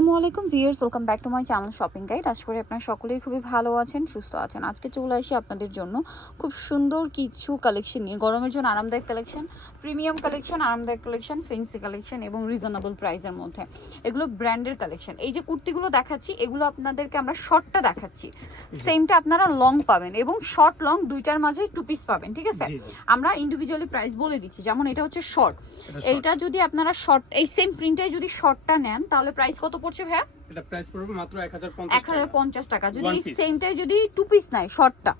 আসসালামু আলাইকুম viewers welcome back to my channel shopping guide. আশা করি আপনারা সকলেই খুবই ভালো আছেন সুস্থ আছেন। আজকে চলে আসি আপনাদের জন্য খুব সুন্দর কিছু কালেকশন নিয়ে। গরমের জন্য আরামদায়ক কালেকশন প্রিমিয়াম কালেকশন আরামদায়ক কালেকশন ফেন্সি কালেকশন এবং রিজনেবল প্রাইসের মধ্যে। এগুলো ব্র্যান্ডের কালেকশন এই যে কুর্তিগুলো দেখাচ্ছি এগুলো আপনাদেরকে আমরা শর্টটা দেখাচ্ছি। সেমটা আপনারা লং পাবেন এবং শর্ট লং দুইটার মাঝে টু পিস পাবেন ঠিক আছে। আমরা ইন্ডিভিজুয়ালি প্রাইস বলে দিচ্ছি যেমন এটা হচ্ছে শর্ট এইটা যদি আপনারা শর্ট এই সেম প্রিন্টে যদি শর্টটা নেন তাহলে প্রাইস কত পড়ছে ভাইয়া? এটা প্রাইস পড়বে মাত্র 1050 এক হাজার টাকা। যদি এই সেমটাই যদি টু পিস নেয় শর্টটা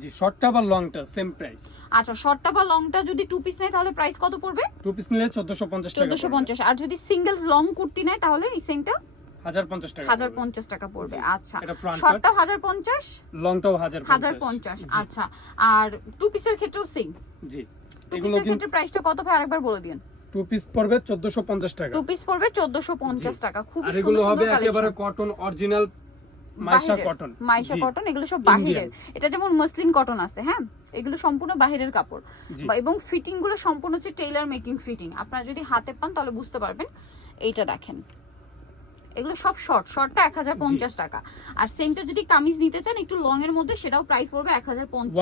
জি শর্টটা বা লংটা সেম প্রাইস আচ্ছা শর্টটা বা লংটা যদি টু পিস নেয় তাহলে প্রাইস কত পড়বে? টু পিস নিলে 1450 টাকা চোদ্দশো পঞ্চাশ। আর যদি সিঙ্গেল লং কুর্তি নেয় তাহলে এই সেমটা 1050 টাকা হাজার পঞ্চাশ টাকা পড়বে আচ্ছা। শর্টটা হাজার পঞ্চাশ? লংটাও 1050 হাজার পঞ্চাশ আচ্ছা। আর টু পিসের ক্ষেত্রেও সেম জি। টু পিসের ক্ষেত্রে প্রাইসটা কত ভাই? আরেকবার বলে দিন। টু পিস পড়বে 1450 টাকা। টু পিস পড়বে চোদ্দশো পঞ্চাশ জি। টাকা। খুব সুন্দর এগুলো হবে একেবারে cotton original Maisha cotton Maisha cotton এগুলো সব বাহিরের। এটা যেমন মসলিন কটন আছে হ্যাঁ? এগুলো সম্পূর্ণ বাহিরের কাপড়। এবং ফিটিংগুলো সম্পূর্ণ হচ্ছে টেইলার মেকিং ফিটিং আপনারা যদি হাতে পান তাহলে বুঝতে পারবেন। এইটা দেখেন। এগুলো সব শর্ট শর্টটা এক হাজার পঞ্চাশ টাকা। আর সেমটা যদি কামিজ নিতে চান একটু লং এর মধ্যে সেটাও প্রাইস পড়বে এক হাজার পঞ্চাশ।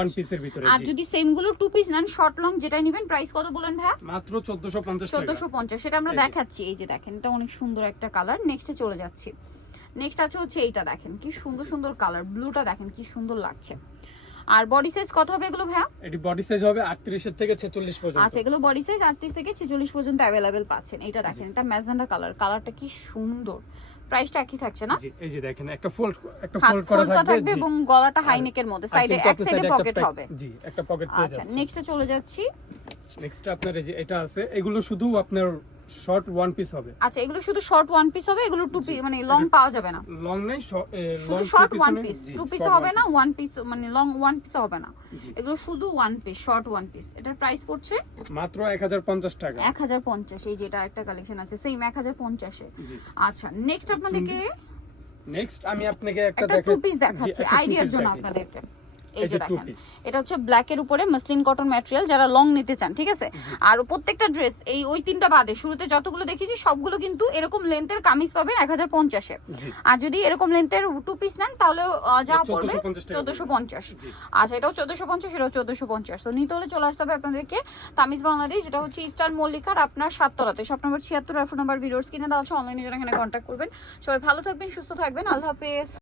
আর যদি সেমগুলো টু পিস নেন শর্ট লং যেটা নিবেন প্রাইস কত বলেন ভাইয়া? মাত্র 1450 টাকা। চোদ্দশো পঞ্চাশ সেটা আমরা দেখাচ্ছি। এই যে দেখেন এটা অনেক সুন্দর একটা কালার নেক্সটে চলে যাচ্ছি। নেক্সট আছে হচ্ছে এইটা দেখেন কি সুন্দর সুন্দর কালার ব্লুটা দেখেন কি সুন্দর লাগছে। আর বডি সাইজ কত হবে এগুলো ভাইয়া? এটি বডি সাইজ হবে 38 এর থেকে 46 পর্যন্ত। আচ্ছা এগুলো বডি সাইজ আটত্রিশ থেকে ছেচল্লিশ পর্যন্ত অ্যাভেলেবেল পাচ্ছেন। এটা দেখেন এটা ম্যাজেন্ডা কালার কালারটা কি সুন্দর। প্রাইসটা একই থাকছে না? জি এই যে দেখেন একটা ফোল্ড একটা ফোল্ড করা ফোল্ড থাকবে এবং গলাটা আর- হাইনেকের মধ্যে সাইডে এক সাইডে পকেট হবে। জি একটা পকেট পেয়ে আচ্ছা নেক্সটে চলে যাচ্ছি। নেক্সট আপনার এই যে এটা আছে এগুলো শুধু আপনার শর্ট ওয়ান পিস হবে। আচ্ছা এগুলো শুধু শর্ট ওয়ান পিস হবে এগুলো টু পিস মানে লং পাওয়া যাবে না। লং নেই শুধু short one piece two piece হবে না ওয়ান পিস মানে লং ওয়ান পিস হবে না। এগুলো শুধু one piece short one piece এটার প্রাইস পড়ছে? মাত্র এক হাজার পঞ্চাশ টাকা। এক হাজার পঞ্চাশ এই যেটা একটা কালেকশন আছে সেম এক হাজার পঞ্চাশে। আচ্ছা নেক্সট আপনাদেরকে নেক্সট আমি আপনাকে একটা দেখাচ্ছি আইডিয়ার জন্য আপনাদেরকে। এই এই যে যে দেখেন এটা হচ্ছে ব্ল্যাক এর উপরে মসলিন কটন ম্যাটেরিয়াল যারা লং নিতে চান ঠিক আছে? আর প্রত্যেকটা ড্রেস এই ওই তিনটা বাদে শুরুতে যতগুলো দেখেছি সবগুলো কিন্তু এরকম লেন্থের কামিজ পাবেন এক হাজার পঞ্চাশে। আর যদি এরকম লেন্থের টু পিস নেন তাহলে যা পড়বে 1450 চোদ্দশো পঞ্চাশ। আচ্ছা এটাও চোদ্দশো পঞ্চাশ এটাও চোদ্দশো পঞ্চাশ। তো নিতে হলে চলে আসতে হবে আপনাদেরকে তামিজ বাংলাদেশ যেটা হচ্ছে ইস্টার্ন মল্লিকার আপনার সাততলাতে সব নম্বর ছিয়াত্তর ফোন নাম্বার ভিডিওস কিনে দেওয়া হচ্ছে অনলাইনে যারা এখানে কন্ট্যাক্ট করবেন। সবাই ভালো থাকবেন সুস্থ থাকবেন। আল্লাহ হাফেজ।